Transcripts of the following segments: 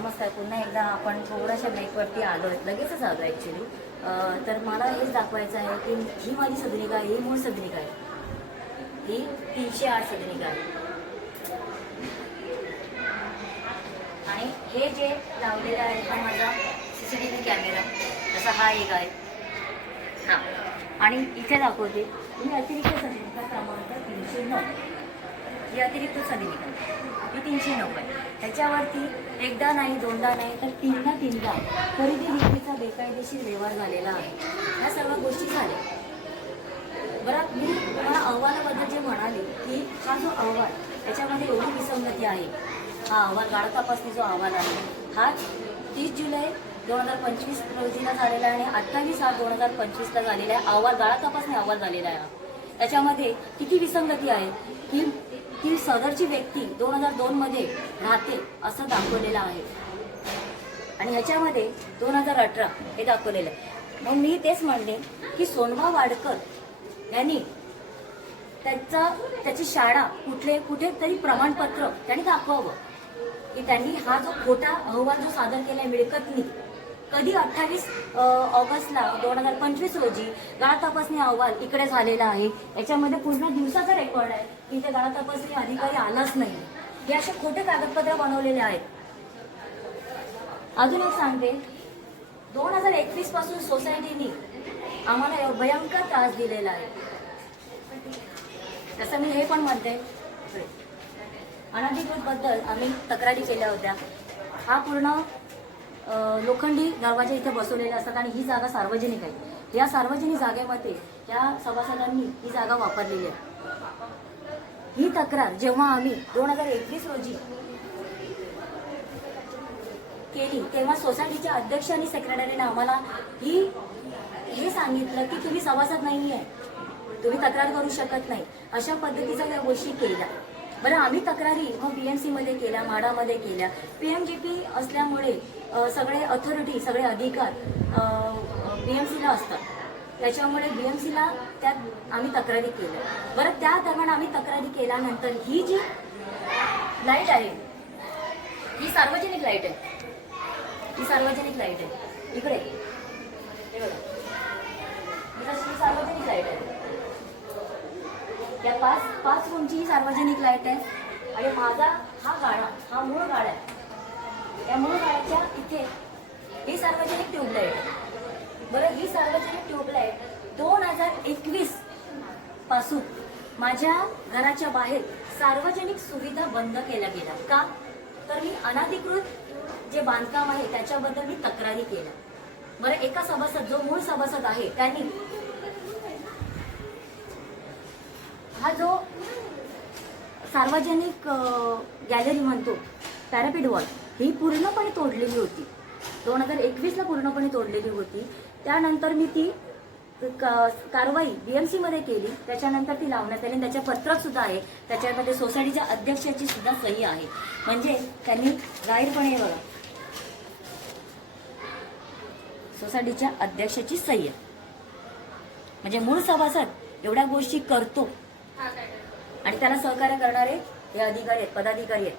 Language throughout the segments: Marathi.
नमस्कार पुन्हा एकदा आपण थोड्याशा ब्रेकवरती आलो लगेचच आलो ॲक्च्युली तर मला हेच दाखवायचं आहे की ही माझी सदनिका आहे ही मूळ सदनिका आहे. ही तीनशे आठ सदनिका आहे. आणि हे जे लावलेलं आहे हा माझा C C T V camera तसा हा एक आहे. हां. आणि इथे दाखवते मी अतिरिक्त सदनिका क्रमांक तीनशे नऊ. ही अतिरिक्त सदनिका ही तीनशे नऊ आहे त्याच्यावरती एकदा नाही दोनदा नाही तर तीनदा तीनदा खरेदी विक्रीचा बेकायदेशीर व्यवहार झालेला आहे. ह्या सर्व गोष्टी झाल्या. बरं मी तुम्हाला अहवालाबद्दल जे म्हणाले की हा जो अहवाल त्याच्यामध्ये एवढी विसंगती आहे. हा अहवाल गाळ तपासणी जो अहवाल आहे हा तीस जुलै दोन हजार पंचवीस रोजीला झालेला आहे आणि अठ्ठावीस आठ दोन हजार पंचवीसला झालेला आहे. अहवाल गाळा तपासणी अहवाल झालेला आहे त्याच्यामध्ये किती विसंगती आहे की ती सदरची व्यक्ती दोन हजार दोनमध्ये राहते असं दाखवलेलं आहे. आणि ह्याच्यामध्ये दोन हजार अठरा हे दाखवलेलं आहे. मग मी तेच म्हणले की सोनवा वाडकर यांनी त्याचा त्याची शाळा कुठले कुठेतरी प्रमाणपत्र त्यांनी दाखवावं. की त्यांनी हा जो खोटा अहवाल जो सादर केलाय मिळकतनी कधी अठ्ठावीस ऑगस्टला दोन हजार पंचवीस रोजी गाळा तपासणी अहवाल इकडे झालेला आहे. याच्यामध्ये पूर्ण दिवसाचा रेकॉर्ड आहे. की इथे गाळा तपासणी अधिकारी आलाच नाही. हे असे खोटे कागदपत्र बनवलेले आहेत. अजून एक सांगते. दोन हजार एकवीसपासून सोसायटीनी आम्हाला भयंकर त्रास दिलेला आहे. तसं मी हे पण म्हणते. अनधिकृत बद्दल आम्ही तक्रारी केल्या होत्या. हा पूर्ण लोखंडी दरवाजे इथे बसवलेले असतात आणि ही जागा सार्वजनिक आहे. या सार्वजनिक जागेमध्ये या सभासदांनी ही जागा वापरलेली आहे. ही तक्रार जेव्हा आम्ही दोन हजार एकवीस रोजी केली तेव्हा सोसायटीच्या अध्यक्ष आणि सेक्रेटरीने आम्हाला ही हे सांगितलं की तुम्ही सभासद नाही आहे तुम्ही तक्रार करू शकत नाही. अशा पद्धतीच्या त्या गोष्टी केल्या. बरं आम्ही तक्रारी मग बी सीमध्ये केल्या माडामध्ये केल्या. पी एम जी पी असल्यामुळे सगळे अथॉरिटी सगळे अधिकार बी एम सीला असतात. त्याच्यामुळे बी एम सीला त्यात आम्ही तक्रारी केल्या. बरं त्या दरम्यान आम्ही तक्रारी केल्यानंतर ही जी लाइट आहे ही सार्वजनिक लाइट आहे. ही सार्वजनिक लाइट आहे. इकडे ही सार्वजनिक लाइट आहे. या पाच पाच रूमची ही सार्वजनिक लाइट आहे. आणि माझा हा गाळा हा मूळ गाळा आहे. या मूळ गाळ्याच्या इथे ही सार्वजनिक ट्यूबलाईट बरं ही सार्वजनिक ट्यूबलाईट दोन हजार एकवीसपासून माझ्या घराच्या बाहेर सार्वजनिक सुविधा बंद केल्या गेल्या. का? तर मी अनधिकृत जे बांधकाम आहे त्याच्याबद्दल मी तक्रारी केल्या. बरं एका सभासद जो मूळ सभासद आहे त्यांनी हा जो सार्वजनिक गॅलरी म्हणतो पॅरापिड वॉल ही पूर्णपणे तोडलेली होती. दोन हजार एकवीसला पूर्णपणे तोडलेली होती. त्यानंतर मी ती क- कारवाई बीएमसी मध्ये केली. त्याच्यानंतर ती लावण्यात आली. आणि त्याच्या पत्रक सुद्धा आहे. त्याच्यामध्ये सोसायटीच्या अध्यक्षाची सुद्धा सही आहे. म्हणजे त्यांनी जाहीरपणे बघा सोसायटीच्या अध्यक्षाची सही आहे. म्हणजे मूळ सभासद एवढ्या गोष्टी करतो. आणि त्यांना सहकार्य करणारे हे अधिकारी आहेत पदाधिकारी आहेत.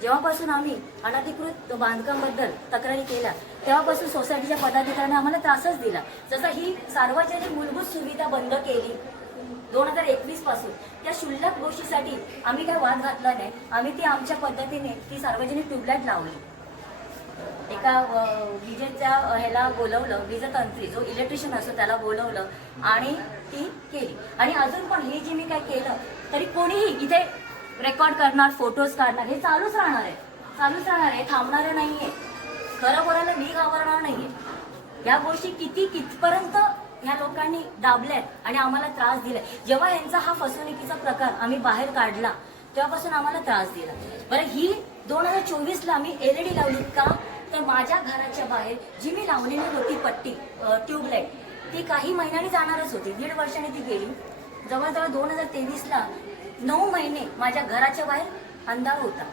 जेव्हापासून आम्ही अनधिकृत बांधकामबद्दल तक्रारी केल्या तेव्हापासून सोसायटीच्या पदाधिकाऱ्यांनी आम्हाला त्रासच दिला. जसं ही सार्वजनिक मूलभूत सुविधा बंद केली दोन हजार एकवीसपासून त्या क्षुल्लक गोष्टीसाठी आम्ही काय वाद घातला नाही. आम्ही ती आमच्या पद्धतीने ती सार्वजनिक ट्यूबलाईट लावली. एका विजेच्या ह्याला बोलवलं वीजतंत्री जो इलेक्ट्रिशियन असतो त्याला बोलवलं आणि ती केली. आणि अजून पण हे जे मी काय केलं तरी कोणीही इथे रेकॉर्ड करणार फोटोज काढणार हे चालूच राहणार आहे. चालूच राहणार आहे थांबणार नाहीये. खरं बोलायला मी घाबरणार नाहीये. या गोष्टी किती कितपर्यंत ह्या लोकांनी दाबल्यात आणि आम्हाला त्रास दिलाय. जेव्हा यांचा हा फसवणुकीचा प्रकार आम्ही बाहेर काढला तेव्हापासून आम्हाला त्रास दिला. बरं ही दोन हजार चोवीसला मी एल ई डी लावली का? तर माझ्या घराच्या बाहेर जी मी लावलेली होती पट्टी ट्यूबलाईट ती काही महिन्यांनी जाणारच होती. दीड वर्षाने ती गेली. जवळजवळ दोन हजार तेवीसला नऊ महिने माझ्या घराच्या बाहेर अंधार होता.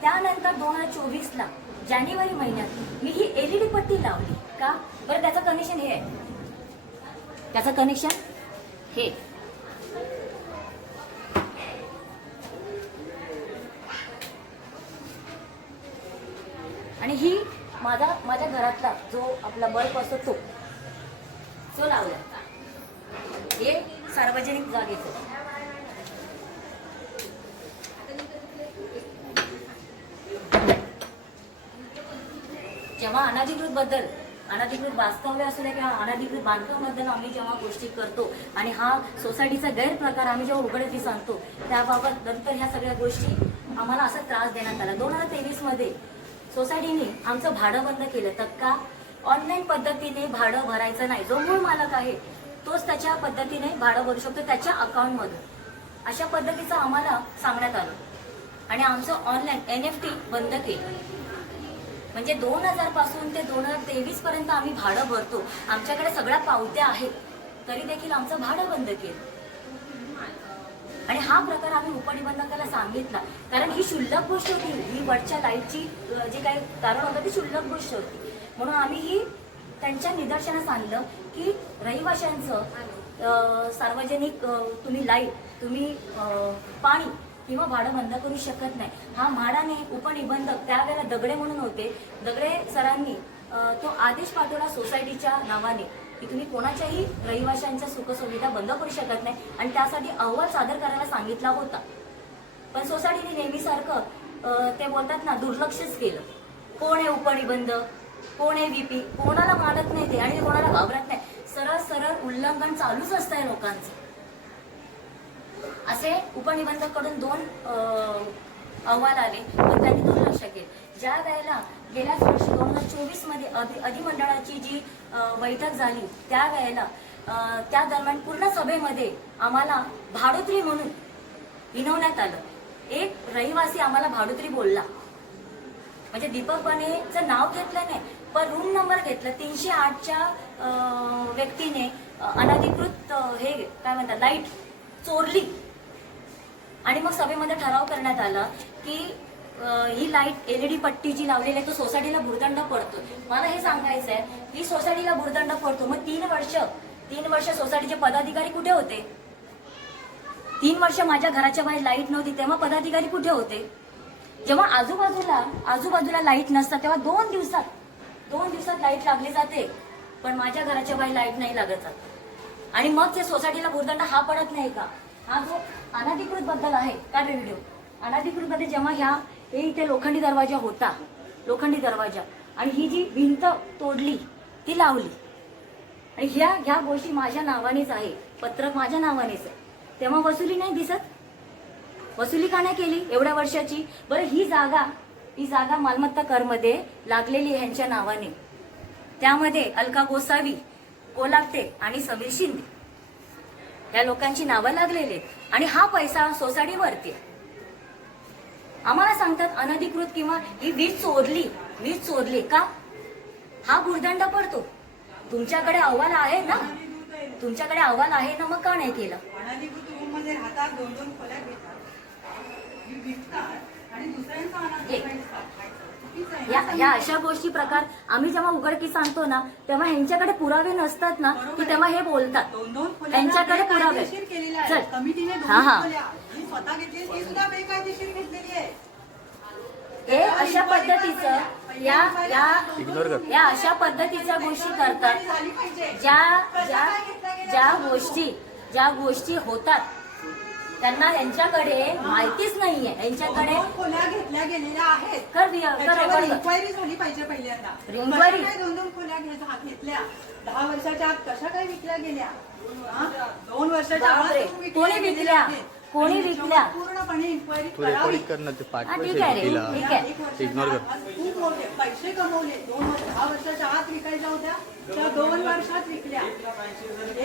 त्यानंतर दोन हजार चोवीसला जानेवारी महिन्यात मी ही एलईडी पट्टी लावली का? बरं त्याचं कनेक्शन हे आहे. त्याचं कनेक्शन हे. आणि ही माझा माझ्या घरातला जो आपला बल्ब असतो तो तो लावला. हे सार्वजनिक जागेचं. जेव्हा अनाधिकृत बद्दल अनाधिकृत वास्तव्य असू द्या किंवा अनाधिकृत बांधकामाबद्दल आम्ही जेव्हा गोष्टी करतो आणि हा सोसायटीचा गैरप्रकार आम्ही जेव्हा उघडती सांगतो त्याबाबत नंतर ह्या सगळ्या गोष्टी आम्हाला असा त्रास देण्यात आला. दोन हजार तेवीसमध्ये सोसायटीने आमचं भाडं बंद केलं तर का? ऑनलाईन पद्धतीने भाडं भरायचं नाही. जो मूळ मालक आहे तोच त्याच्या पद्धतीने भाडं भरू शकतो त्याच्या अकाउंटमधून अशा पद्धतीचं आम्हाला सांगण्यात आलं. आणि आमचं ऑनलाईन एन एफ टी बंद केलं. म्हणजे दोन हजारपासून ते दोन हजार तेवीस पर्यंत आम्ही भाडं भरतो. आमच्याकडे सगळ्या पावत्या आहेत. तरी देखील आमचं भाडं बंद केलं. आणि हा प्रकार आम्ही उपनिबंधकाला सांगितला. कारण ही क्षुल्लक गोष्ट होती. ही वरच्या लाईटची जे काही कारण होतं ती क्षुल्लक गोष्ट होती. म्हणून आम्ही ही त्यांच्या निदर्शनास आणलं की रहिवाशांचं सार्वजनिक तुम्ही लाइट तुम्ही पाणी किंवा भाडं बंद करू शकत नाही. हा म्हाडाने उपनिबंधक त्यावेळेला दगडे म्हणून होते. दगडे सरांनी तो आदेश पाठवला सोसायटीच्या नावाने. की तुम्ही कोणाच्याही रहिवाशांच्या सुखसुविधा बंद करू शकत नाही आणि त्यासाठी अहवाल सादर करायला सांगितला होता. पण सोसायटीने नेहमीसारखं ते बोलतात ना दुर्लक्षच केलं. कोण आहे उपनिबंध? कोण आहे व्हीपी कोणाला मानत नाही ते आणि कोणाला घाबरत नाही. सरळ सरळ उल्लंघन चालूच असतंय लोकांचं. असे उपनिबंधकडून दोन अहवाल आले पण त्यांनी दुर्लक्ष केले. ज्या वेळेला गेल्याच वर्षी दोन हजार चोवीसमध्ये अधि अधिमंडळाची जी बैठक झाली त्या वेळेला त्या दरम्यान पूर्ण सभेमध्ये आम्हाला भाडोत्री म्हणून हिनवण्यात आलं. एक रहिवासी आम्हाला भाडोत्री बोलला. म्हणजे दीपक बनेचं नाव घेतलं नाही पण रूम नंबर घेतला. तीनशे आठच्या व्यक्तीने अनधिकृत हे काय म्हणतात लाइट चोरली. आणि मग सभेमध्ये ठराव करण्यात आला की ही लाइट एलईडी पट्टी जी लावलेली आहे तो सोसायटीला भुर्दंड पडतो मला हे सांगायचं आहे की सोसायटीला भुर्दंड पडतो मग तीन वर्ष तीन वर्ष सोसायटीचे पदाधिकारी कुठे होते? तीन वर्ष माझ्या घराच्या बाहेर लाइट नव्हती तेव्हा पदाधिकारी कुठे होते? जेव्हा आजूबाजूला आजूबाजूला लाइट नसतात तेव्हा दोन दिवसात दोन दिवसात लाइट लागली जाते पण माझ्या घराच्या बाहेर लाइट नाही लागत आणि मग ते सोसायटीला भुर्दंड हा पडत नाही का? हा जो अनाधिकृत बद्दल आहे का व्हिडिओ अनाधिकृतमध्ये जेव्हा ह्या हे इथे लोखंडी दरवाजा होता लोखंडी दरवाजा आणि ही जी भिंत तोडली ती लावली. आणि ह्या ह्या गोष्टी माझ्या नावानेच आहे पत्रक माझ्या नावानेच आहे. तेव्हा वसुली नाही दिसत? वसुली का नाही केली एवढ्या वर्षाची? बरं ही जागा ही जागा मालमत्ता करमध्ये लागलेली ह्यांच्या नावाने. त्यामध्ये अलका गोसावी कोलापते आणि समीर शिंदे. या लोकांची नावं लागलेली आहेत. आणि हा पैसा सोसायटीवरती. आम्हाला सांगतात अनधिकृत किंवा ही वीज चोरली वीज चोरली का? हा भुर्दंड पडतो. तुमच्याकडे अहवाल आहे ना? तुमच्याकडे अहवाल आहे ना मग का नाही केलं? आणि या अशा गोष्टी प्रकार आम्ही जेव्हा उघडकीस आणतो ना तेव्हा ह्यांच्याकडे पुरावे नसतात ना की तेव्हा हे बोलतात दोन दोन खोल्या यांच्याकडे ना पुरावे. केलेल्या चल. दोन हा, हा. खोल्या जी स्वतः घेतली ती सुद्धा बेकायदेशीर घेतलेली आहे हे अशा पद्धतीचं या या कर. या अशा पद्धतीच्या गोष्टी करतात झाली पाहिजे ज्या ज्या ज्या गोष्टी ज्या गोष्टी होतात त्यांना यांच्याकडे माहितीच नाहीये यांच्याकडे खोल्या घेतल्या गेलेल्या आहेत त्याच्यावर. इन्क्वायरी झाली पाहिजे पहिल्यांदा काय दोन दोन खोल्या घे- घेतल्या दहा वर्षाच्या आत कशा काय विकल्या गेल्या हा? दोन वर्षाच्या आत बापरे. विकल्या कोणी गेलेल्या विकल्या? आहेत. कोणी आणि विकल्या? त्याच्यावर पूर्णपणे इन्क्वायरी करावी ते हा, ठीक आहे रे. ठीक आहे. एक वर्षाच्या Ignore कर. आत खूप मोठे पैसे कमवले दोन वर्ष दहा वर्षाच्या आत विकायच्या होत्या त्या दोन वर्षात विकल्या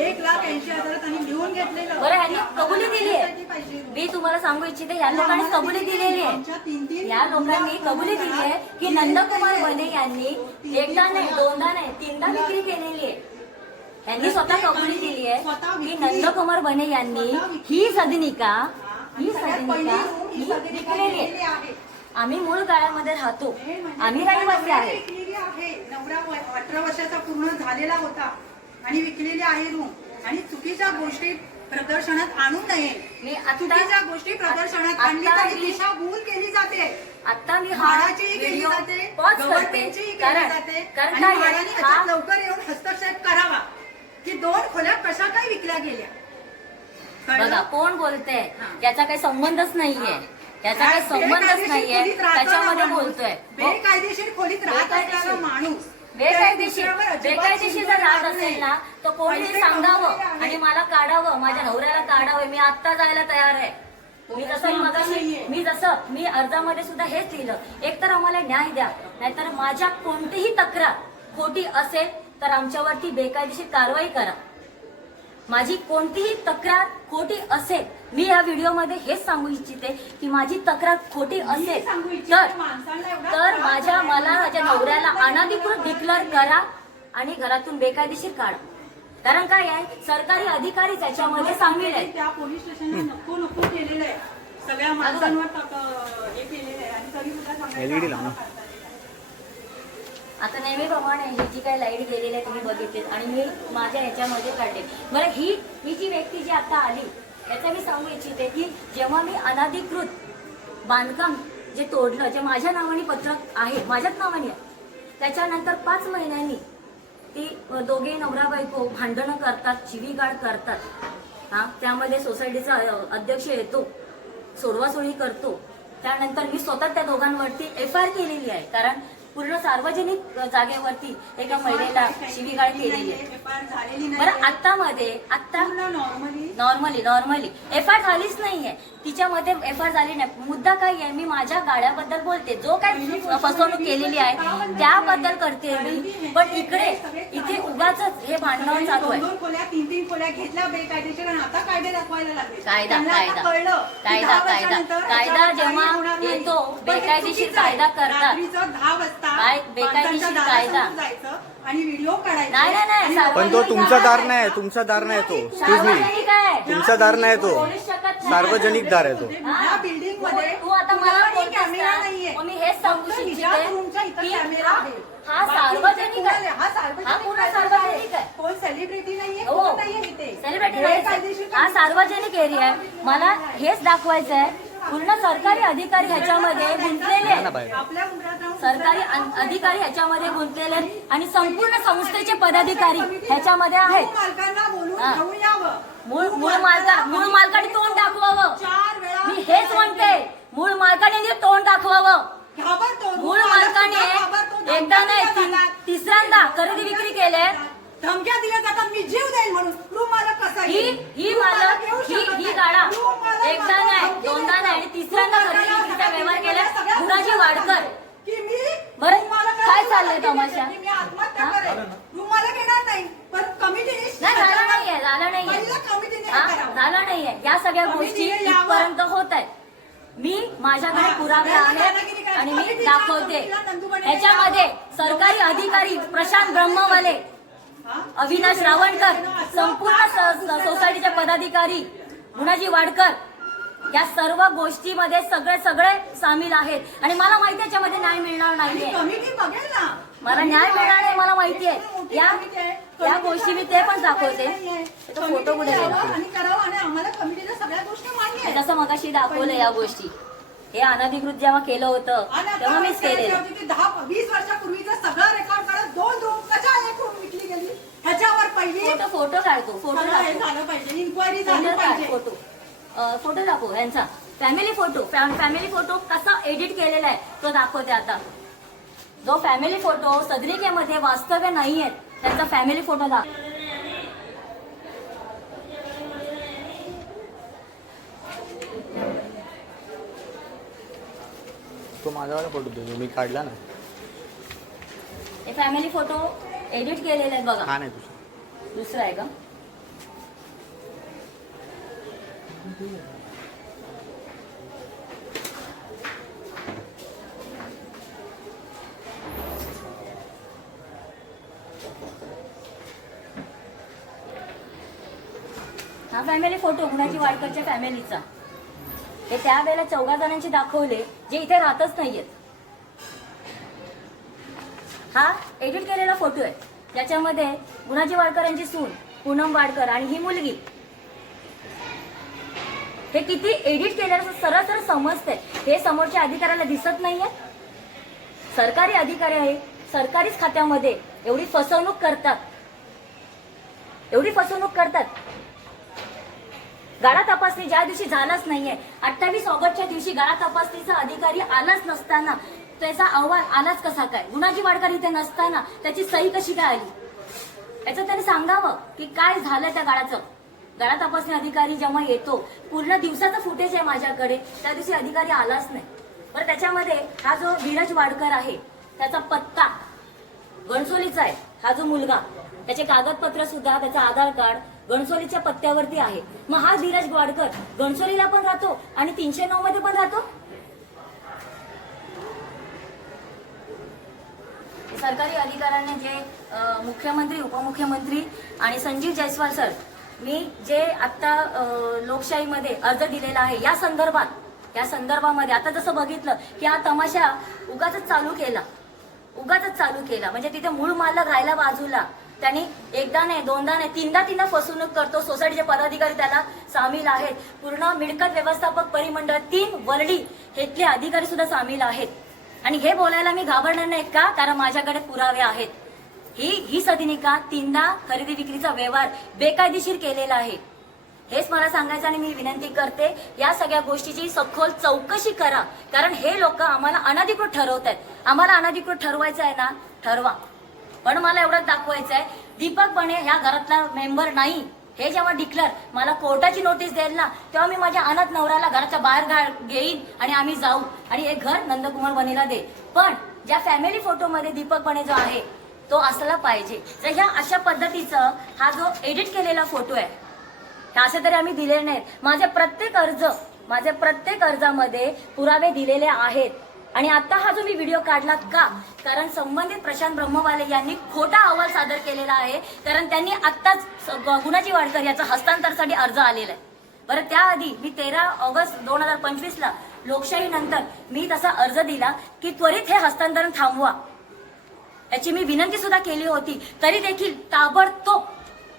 एक लाख ऐंशी हजार त्यांनी लिहून घेतलेलं बरं ह्यांनी कबुली दिली त्यासाठी आहे पाहिजे. मी तुम्हाला सांगू इच्छिते या लोकांनी कबुली दिलेली आहे. या लोकांनी कबुली दिली आहे की नंदकुमार बने यांनी एकदा नाही दोनदा नाही तीनदा विक्री केलेली आहे. यांनी स्वतः कबुली दिली आहे की नंदकुमार बने यांनी ही सदनिका ही सदनिका ही विकलेली आहे. आम्ही मूळ गाळ्यामध्ये राहतो. म्हणजे आम्ही रहिवासी नवऱ्याने आहे. नवरा अठरा वर्षाचा पूर्ण झालेला होता आणि विकलेली आहे रूम आणि चुकीच्या गोष्टी प्रदर्शनात आणू नये. चुकीच्या गोष्टी प्रदर्शनात आणली तरी मी- दिशाभूल केली जाते. आता मी हा म्हाडाचीही केली जाते गव्हर्नमेंटचीही केली जाते. कारण आणि? म्हाडाने ह्याच्यात लवकर येऊन हस्तक्षेप करावा. की दोन खोल्या कशा काय विकल्या गेल्या? बघा कोण बोलते हा. याचा काही संबंधच नाहीये. याचा काही संबंधच नाहीये. त्याच्यामध्ये. बोलतोय. हो. बेकायदेशीर खोलीत राहत. असलेला माणूस. बेकायदेशीर जर राहत असेल. ना तर कोणी पैसे सांगावं. आणि मला काढावं माझ्या नवऱ्याला काढावं मी आत्ता जायला तयार आहे मी जसं मगाशी. मी जसं मी अर्जामध्ये सुद्धा हेच लिहिलं एक तर आम्हाला न्याय द्या नाहीतर माझ्या कोणतीही तक्रार खोटी असेल तर आमच्यावरती बेकायदेशीर कारवाई करा माझी कोणतीही तक्रार खोटी असेल मी या व्हिडिओमध्ये हेच सांगू इच्छिते की माझी तक्रार खोटी असेल तर माणसांना एवढा तर माझ्या. मला माझ्या नवऱ्याला अनाधिकृत डिक्लेअर करा आणि घरातून बेकायदेशीर काढा. कारण काय आहे? सरकारी अधिकारी त्याच्यामध्ये सामील आहेत. त्या पोलीस स्टेशनला नको नको केलेलं आहे. सगळ्या माणसांवर हे केलेलं आहे. आणि तरी सुद्धा सांगायचं LED लाव ना. आम्हाला करता येत नाही. आता नेहमीप्रमाणे ही जी काही लाइट गेलेली आहे तुम्ही बघितली आणि मी माझ्या ह्याच्यामध्ये काढले. बरं ही ही जी व्यक्ती जी आता आली याचं मी सांगू इच्छिते की जेव्हा मी अनाधिकृत बांधकाम जे तोडलं जे माझ्या नावाने पत्रक आहे माझ्याच नावाने आहे त्याच्यानंतर पाच महिन्यांनी ती दोघे नवरा बायको भांडणं करतात चिवीगाड करतात. हा त्यामध्ये सोसायटीचा अध्यक्ष येतो सोडवासोडी करतो. त्यानंतर मी स्वतः त्या दोघांवरती एफ आय आर केलेली आहे. कारण पूर्ण सार्वजनिक जागेवरती एका महिलेला शिवीगाळ केलेली आहे. बरं नाही आता मध्ये आता पूर्ण normally normally normally F R झालीच नाहीये. तिच्यामध्ये एफ आर झाली नाही. मुद्दा काय आहे? मी माझ्या गाड्याबद्दल बोलते. जो काय फसवणूक केलेली आहे त्याबद्दल करते मी. पण इकडे इथे उगाच हे भांडण चालू आहे. तीन तीन खोल्या घेतल्या बेकायदेशीर आता कायदे दाखवायला लागले. कायदा कायदा. कायदा कायदा. कायदा जेव्हा. येतो बेकायदेशीर. कायदा करतात. दहा वाजता काय बेकायदेशीर माणसांच्या कायदा? दारासमोर जायचं आणि व्हिडिओ काढायचा नाही, नाही, नाही, आणि सार्वजनिक पण तो तुमचा दार नाही द्यायचा. तुमचा दार नाही तो एक्सक्यूज मी सार्वजनिक आहे तुमचा दार नाही तो बोलूच शकत नाही. सार्वजनिक दार आहे तो या बिल्डिंगमध्ये तू आता मला कुणालाही बोलतेस कॅमेरा का? नाहीये मग मी हेच सांगू की कॅमेरा हा- आहे. हा बाकी सार्वजनिक आहे. हा सार्वजनिक हा पूर्ण आहे. सार्वजनिक आहे. कोण सेलिब्रिटी नाहीये हो कोण नाहीये इथे सेलिब्रिटी बेकायदेशीर नाही हा सार्वजनिक एरिया आहे मला हेच दाखवायचं आहे पूर्ण सरकारी अधिकारी ह्याच्यामध्ये गुंतलेले सरकारी अधिकारी ह्याच्यामध्ये गुंतलेले आणि संपूर्ण संस्थेचे पदाधिकारी ह्याच्यामध्ये आहेत. मूळ मूळ मालका मूळ मालकाने तोंड दाखवावं. मी हेच म्हणते. मूळ मालकाने तोंड दाखवावं. मूळ मालकाने एकदा नाही तिसऱ्यांदा खरेदी विक्री केले धमक्या दिल्या जातात मी जीव देईल म्हणून रूम मालक कसा ही? ही मालक ही ही. गाडा एकदा मला नाही दोनदा. नाही आणि तिसऱ्यांदा मालकाला विक्रीचा व्यवहार केला गोष्टी वाडकर की मी बरं, काय चाललंय तमाशा? मी आत्महत्या हा? करेन. रूम मालक येणार नाही पण कमिटीने नाही झालं नाहीये झालं नाहीये कमिटीने हा, हे. झालं नाहीये या सगळ्या गोष्टी. इथपर्यंत होत आहेत मी माझ्याकडे पुरावे आहेत करा. आणि मी दाखवते ह्याच्यामध्ये यावं. सरकारी अधिकारी प्रशांत ब्रह्मवाले? अविनाश रावणकर संपूर्ण सोसायटीचे पदाधिकारी गुणाजी वाडकर या सर्व गोष्टीमध्ये सगळे सगळे सामील आहेत. आणि मला माहिती याच्यामध्ये न्याय मिळणार नाहीये. मला न्याय मिळणार नाही मला माहिती आहे. या. या गोष्टी मी ते पण दाखवते. फोटो कुठे. जसं मगाशी दाखवलं या गोष्टी. हे अनधिकृत जेव्हा केलं होतं तेव्हा मीच काय केलेलं. होती की दहा वीस वर्षापूर्वीचं सगळं रेकॉर्ड करत दोन रूम कशा एक रूम विकली गेली ह्याच्यावर पहिली फोटो फोटो दाखव. पाहिजे. इन्क्वायरी झाली पाहिजे. फोटो. अं, फोटो दाखव यांचा. फॅमिली फोटो फॅमिली फोटो कसा एडिट केलेला आहे तो दाखवते आता. जो फॅमिली फोटो सदरिकेमध्ये वास्तव्य नाही आहेत त्यांचा फॅमिली फोटो दाखव तो माझावाला फोटो देतो मी काढला ना. हे फॅमिली फोटो एडिट केलेले आहेत बघा. हा नाही दुसरा आहे का? हा फॅमिली फोटो कुणाची वाडकरच्या फॅमिलीचा हे त्यावेळेला चौघा जणांचे दाखवले जे इथे राहतच नाहीयेत. हा एडिट केलेला फोटो आहे. ज्याच्यामध्ये गुणाजी वाडकर यांची सून पूनम वाडकर आणि ही मुलगी. हे किती एडिट केलेलं सरळ सरळ समजतंय. हे समोरच्या अधिकाऱ्याला दिसत नाहीये. सरकारी अधिकारी आहे. सरकारीच खात्यामध्ये एवढी फसवणूक करतात. एवढी फसवणूक करतात. गाळा तपासणी ज्या दिवशी झालाच नाहीये अठ्ठावीस ऑगस्टच्या दिवशी गाळा तपासणीचा अधिकारी आलाच नसताना त्याचा अहवाल आलाच कसा काय? गुणाजी वाडकर इथे नसताना त्याची सही कशी काय आली? याचं त्याने सांगावं की काय झालं त्या गाळाचं? गळा तपासणी अधिकारी जेव्हा येतो पूर्ण दिवसाचं फुटेज आहे माझ्याकडे. त्या दिवशी अधिकारी आलाच नाही. बरं त्याच्यामध्ये हा जो धीरज वाडकर आहे त्याचा पत्ता गणसोलीचा आहे. हा जो मुलगा त्याचे कागदपत्र सुद्धा त्याचा आधार कार्ड गणसोलीच्या पत्त्यावरती आहे. मग हा धीरज वाडकर गणसोलीला पण राहतो आणि तीनशे नऊ मध्ये पण राहतो? सरकारी अधिकाऱ्यांनी जे मुख्यमंत्री उपमुख्यमंत्री आणि संजीव जयस्वाल सर मी जे आत्ता लोकशाहीमध्ये अर्ज दिलेला आहे या संदर्भात या संदर्भामध्ये आता जसं बघितलं की हा तमाशा उगाच चालू केला. उगाच चालू केला. म्हणजे तिथे मूळ मालक राहायला बाजूला. त्यांनी एकदा नाही दोनदा नाही तीनदा तीनदा फसवणूक करतो. सोसायटीचे पदाधिकारी त्याला सामील आहेत. पूर्ण मिळकत व्यवस्थापक परिमंडळ तीन वर्डी हेतले अधिकारी सुद्धा सामील आहेत. आणि हे बोलायला मी घाबरणार नाही का? कारण माझ्याकडे पुरावे आहेत. ही ही सदिनिका तीनदा खरेदी विक्रीचा व्यवहार बेकायदेशीर केलेला आहे. हेच मला सांगायचं आणि मी विनंती करते या सगळ्या गोष्टीची सखोल चौकशी करा. कारण हे लोक आम्हाला अनधिकृत ठरवत आहेत आम्हाला अनधिकृत ठरवायचं आहे ना ठरवा. पण मला एवढंच दाखवायचं आहे दीपक बने ह्या घरातला मेंबर नाही. हे जेव्हा डिक्लेअर मला कोर्टाची नोटीस देईल ना तेव्हा मी माझ्या अनाथ नवऱ्याला घराच्या बाहेर घेईन आणि आम्ही जाऊ. आणि हे घर नंदकुमार बनेला दे. पण ज्या फॅमिली फोटोमध्ये दीपक बने जो आहे तो असला पाहिजे. तर ह्या अशा पद्धतीचं हा जो एडिट केलेला फोटो आहे असे तरी आम्ही दिलेले नाहीत. माझे प्रत्येक अर्ज माझे प्रत्येक अर्जामध्ये पुरावे दिलेले आहेत. आणि आता हा जो मी व्हिडिओ काढला का? कारण संबंधित प्रशांत ब्रह्मवाले यांनी खोटा अहवाल सादर केलेला आहे. कारण त्यांनी आत्ताच ग- गुणाजी वाडकर याचा हस्तांतरासाठी अर्ज आलेला आहे. बरं त्याआधी मी तेरा ऑगस्ट दोन हजार पंचवीसला लोकशाहीनंतर मी तसा अर्ज दिला की त्वरित हे हस्तांतरण थांबवा. याची मी विनंती सुद्धा केली होती. तरी देखील ताबडतोब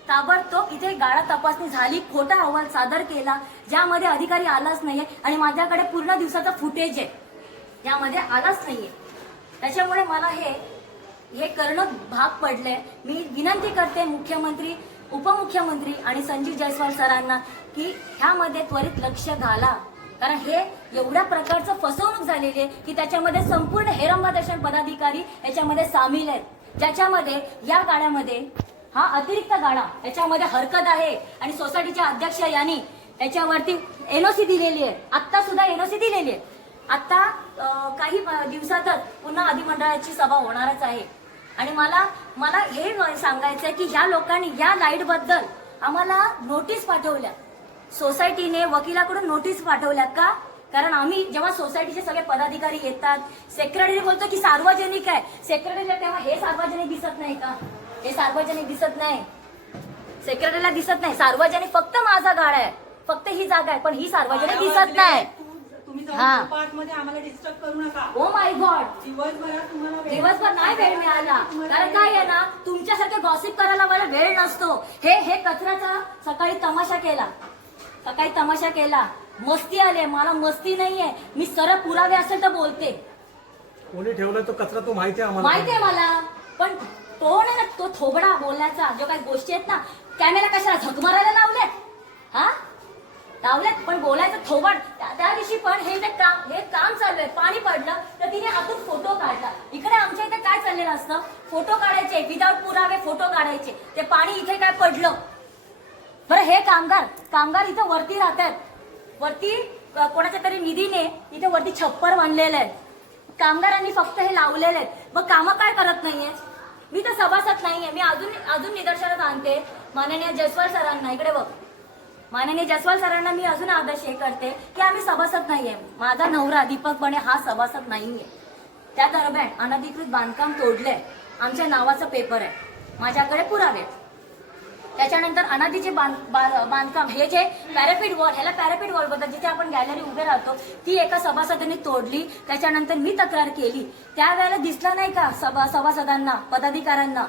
ताबडतोब इथे गाळा तपासणी झाली. खोटा अहवाल सादर केला. ज्यामध्ये अधिकारी आलाच नाहीये आणि माझ्याकडे पूर्ण दिवसाचा फुटेज आहे. यामध्ये आलाच नाहीये. त्याच्यामुळे मला हे हे करणं भाग पडलंय मी विनंती करते मुख्यमंत्री उपमुख्यमंत्री आणि संजीव जयस्वाल सरांना की ह्यामध्ये त्वरित लक्ष घाला. कारण हे एवढ्या प्रकारचं फसवणूक झालेली आहे की त्याच्यामध्ये संपूर्ण हेरंबा दर्शन पदाधिकारी याच्यामध्ये सामील आहेत. ज्याच्यामध्ये या गाड्यामध्ये हा अतिरिक्त गाडा याच्यामध्ये हरकत आहे आणि सोसायटीच्या अध्यक्ष यांनी याच्यावरती एनओसी दिलेली आहे. आत्ता सुद्धा एनओसी दिलेली आहे. आता काही दिवसातच पुन्हा अधिमंडळाची सभा होणारच आहे. आणि मला मला हे सांगायचं आहे की ह्या लोकांनी या लाइटबद्दल आम्हाला नोटीस पाठवल्या. सोसायटीने वकिलाकडून नोटीस पाठवल्या का? कारण आम्ही जेव्हा सोसायटीचे सगळे पदाधिकारी येतात सेक्रेटरी बोलतो की सार्वजनिक आहे. सेक्रेटरीला तेव्हा हे सार्वजनिक दिसत नाही का? हे सार्वजनिक दिसत नाही. सेक्रेटरीला दिसत नाही. सार्वजनिक फक्त माझा गाळा आहे. फक्त ही जागा आहे. पण ही सार्वजनिक दिसत नाही. हा. ओ माय गॉड दिवसभर नाही वेळ मिळाला. कारण काय आहे ना तुमच्यासारखे गॉसिप करायला मला वेळ नसतो. हे हे कचऱ्याचा सकाळी तमाशा केला. सकाळी तमाशा केला? मस्ती आले मला मस्ती नाहीये. मी सरळ पुरावे असेल तर बोलते. कोणी ठेवलाय तो कचरा तो माहिती आहे आम्हाला. माहितीये मला. पण तो नाही ना तो थोबडा बोलण्याचा. जो काही गोष्टी आहेत ना कॅमेरा कशाला झक मारायला लावलेत? हा? लावलेत पण बोलायचं थोबड. त्या- त्या दिवशी पण हे जे काम हे काम चालू आहे पाणी पडलं तर तिने आतून फोटो काढला. इकडे आमच्या इथे काय चाललेलं असतं? फोटो काढायचे विदाऊट पुरावे फोटो काढायचे. ते पाणी इथे काय पडलं? बरं हे कामगार कामगार इथं वरती राहतात. वरती कोणाच्या तरी निधीने इथे वरती छप्पर बांधलेले आहेत. कामगारांनी फक्त हे लावलेले आहेत. मग कामं काय करत नाहीये? मी तर सभासद नाहीये. मी अजून अजून निदर्शनात आणते. माननीय जयस्वाल सरांना इकडे बघ. माननीय जयस्वाल सरांना मी अजून आदेश हे करते की आम्ही सभासद नाहीये. माझा नवरा दीपक बने हा सभासद नाहीये. त्या दरम्यान अनधिकृत बांधकाम तोडले आमच्या नावाचा पेपर आहे. माझ्याकडे पुरावे त्याच्यानंतर अनादीचे बांध बांधकाम हे जे पॅरापिड वॉल ह्याला पॅरापिड वॉलबद्दल जिथे आपण गॅलरी उभे राहतो ती एका सभासदांनी तोडली. त्याच्यानंतर मी तक्रार केली. त्यावेळेला दिसला नाही का सभा सभासदांना पदाधिकाऱ्यांना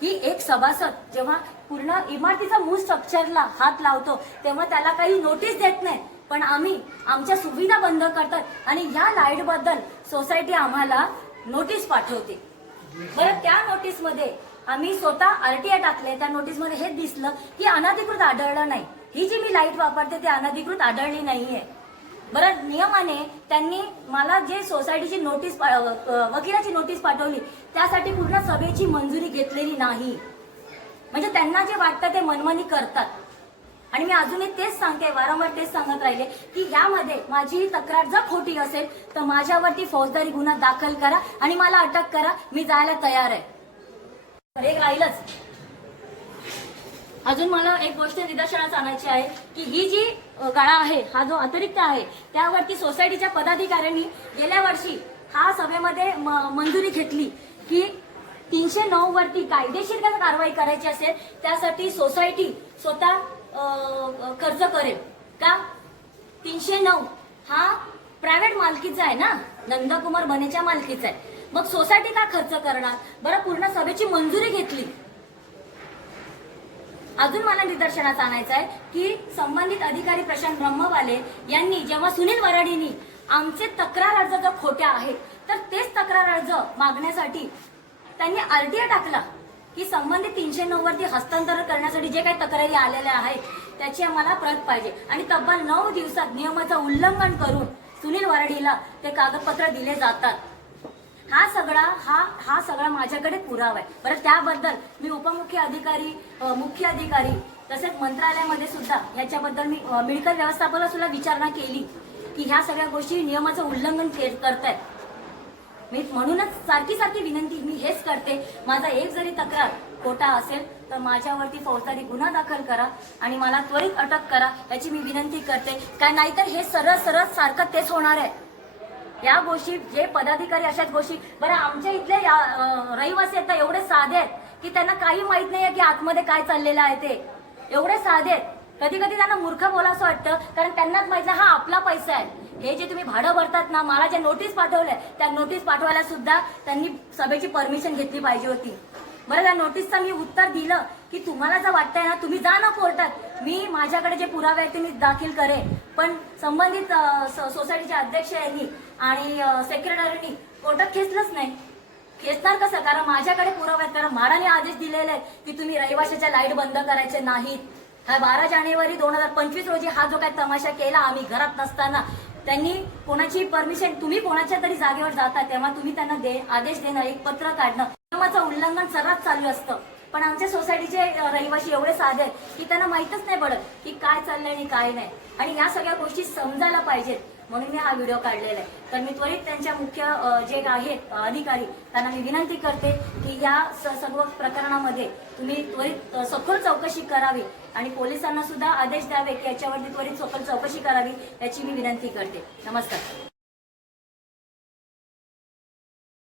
की एक सभासद जेव्हा पूर्ण इमारतीचा मूळ स्ट्रक्चरला हात लावतो तेव्हा त्याला काही नोटीस देत नाही. पण आम्ही आमच्या सुविधा बंद करतात आणि ह्या लाईटबद्दल सोसायटी आम्हाला नोटीस पाठवते. बरं त्या नोटीसमध्ये आम्ही स्वतः आरटीआय टाकले त्या नोटीसमध्ये हे दिसलं की अनधिकृत आढळलं नाही. ही जी मी लाइट वापरते ती अनधिकृत आढळली नाहीये. बरं नियमाने त्यांनी मला जे सोसायटीची नोटीस पा- वकिलाची नोटीस पाठवली त्यासाठी पूर्ण सभेची मंजुरी घेतलेली नाही. म्हणजे त्यांना जे वाटतं ते मनमानी करतात. आणि मी अजूनही तेच सांगते वारंवार तेच सांगत राहिले की यामध्ये माझी ही तक्रार जर खोटी असेल तर माझ्यावरती फौजदारी गुन्हा दाखल करा आणि मला अटक करा मी जायला तयार आहे. एक राहीलच अजून मला एक गोष्ट निदर्शनास आणायची आहे की ही जी अ, गाळा आहे हा जो अतिरिक्त आहे त्यावरती सोसायटीच्या पदाधिकाऱ्यांनी गेल्या वर्षी हा सभेमध्ये मंजुरी घेतली की तीनशे नऊ वरती कायदेशीर का कारवाई करायची असेल त्यासाठी सोसायटी स्वतः खर्च करेल. का? तीनशे नऊ हा प्रायव्हेट मालकीचा आहे ना? नंदकुमार बनेच्या मालकीचा आहे. मग सोसायटी का खर्च करणार? बरं पूर्ण सभेची मंजुरी घेतली. अजून मला निदर्शनास आणायचं आहे की संबंधित अधिकारी प्रशांत ब्रह्मवाले यांनी जेव्हा सुनील वराडींनी आमचे तक्रार अर्ज जर खोट्या आहेत तर तेच तक्रार अर्ज मागण्यासाठी त्यांनी आरटीआय टाकला की संबंधित तीनशे नऊ वरती हस्तांतरण करण्यासाठी जे काही तक्रारी आलेल्या आहेत त्याची आम्हाला प्रत पाहिजे. आणि तब्बल नऊ दिवसात नियमाचं उल्लंघन करून सुनील वराडीला ते कागदपत्र दिले जातात. हा सगळा हा हा सगळा माझ्याकडे पुरावा आहे. बरं त्याबद्दल मी उपमुख्य अधिकारी मुख्य अधिकारी तसेच मंत्रालयामध्ये सुद्धा ह्याच्याबद्दल मी अ, मिळकत व्यवस्थापनाला सुद्धा विचारणा केली की ह्या सगळ्या गोष्टी नियमाचं उल्लंघन करत करतायत. मी म्हणूनच सारखी सारखी विनंती मी हेच करते. माझा एक जरी तक्रार खोटा असेल तर माझ्यावरती फौजदारी गुन्हा दाखल करा आणि मला त्वरित अटक करा याची मी विनंती करते. काय नाहीतर हे सरळ सरळ सारखं तेच होणार आहे. या गोष्टी जे पदाधिकारी अशाच गोष्टी बरं आमच्या इथले रहिवासी आहेत ना एवढे साधे आहेत की त्यांना काही माहीत नाहीये की आतमध्ये काय चाललेलं आहे ते. एवढे साधे आहेत. कधी कधी त्यांना मूर्ख बोलावं वाटतं कारण त्यांनाच माहीत हा आपला पैसा आहे. हे जे तुम्ही भाडं भरतात ना मला ज्या नोटीस पाठवलंय त्या नोटीस पाठवायला सुद्धा त्यांनी सभेची परमिशन घेतली पाहिजे होती. बरं त्या नोटीसचं मी उत्तर दिलं की तुम्हाला जर वाटतंय ना तुम्ही जा ना कोर्टात. मी माझ्याकडे जे पुरावे आहेत ते मी दाखल करेन. पण संबंधित सोसायटीचे अध्यक्ष यांनी आणि सेक्रेटरीनी कोर्टात खेचलंच नाही. खेचणार कसं? कारण माझ्याकडे पुरावा आहेत. कारण म्हाडाने आदेश दिलेले आहेत की तुम्ही रहिवाशाच्या लाइट बंद करायचे नाहीत. हा बारा जानेवारी दोन हजार पंचवीस रोजी हा जो काय तमाशा केला आम्ही घरात नसताना त्यांनी कोणाची परमिशन तुम्ही कोणाच्या तरी जागेवर जाता तेव्हा तुम्ही त्यांना दे आदेश देणं एक पत्र काढणं नियमाचं उल्लंघन सर्रात चालू असतं. पण आमच्या सोसायटीचे रहिवासी एवढे साधे आहेत की त्यांना माहीतच नाही पडत की काय चाललंय आणि काय नाही. आणि या सगळ्या गोष्टी समजायला पाहिजेत. म्हणून मी हा व्हिडिओ काढलेला आहे. तर मी त्वरित त्यांच्या मुख्य जे आहेत अधिकारी त्यांना मी विनंती करते की या सर्व प्रकरणामध्ये तुम्ही त्वरित सखोल चौकशी करावी आणि पोलिसांना सुद्धा आदेश द्यावे की याच्यावरती त्वरित सखोल चौकशी करावी याची मी विनंती करते. नमस्कार.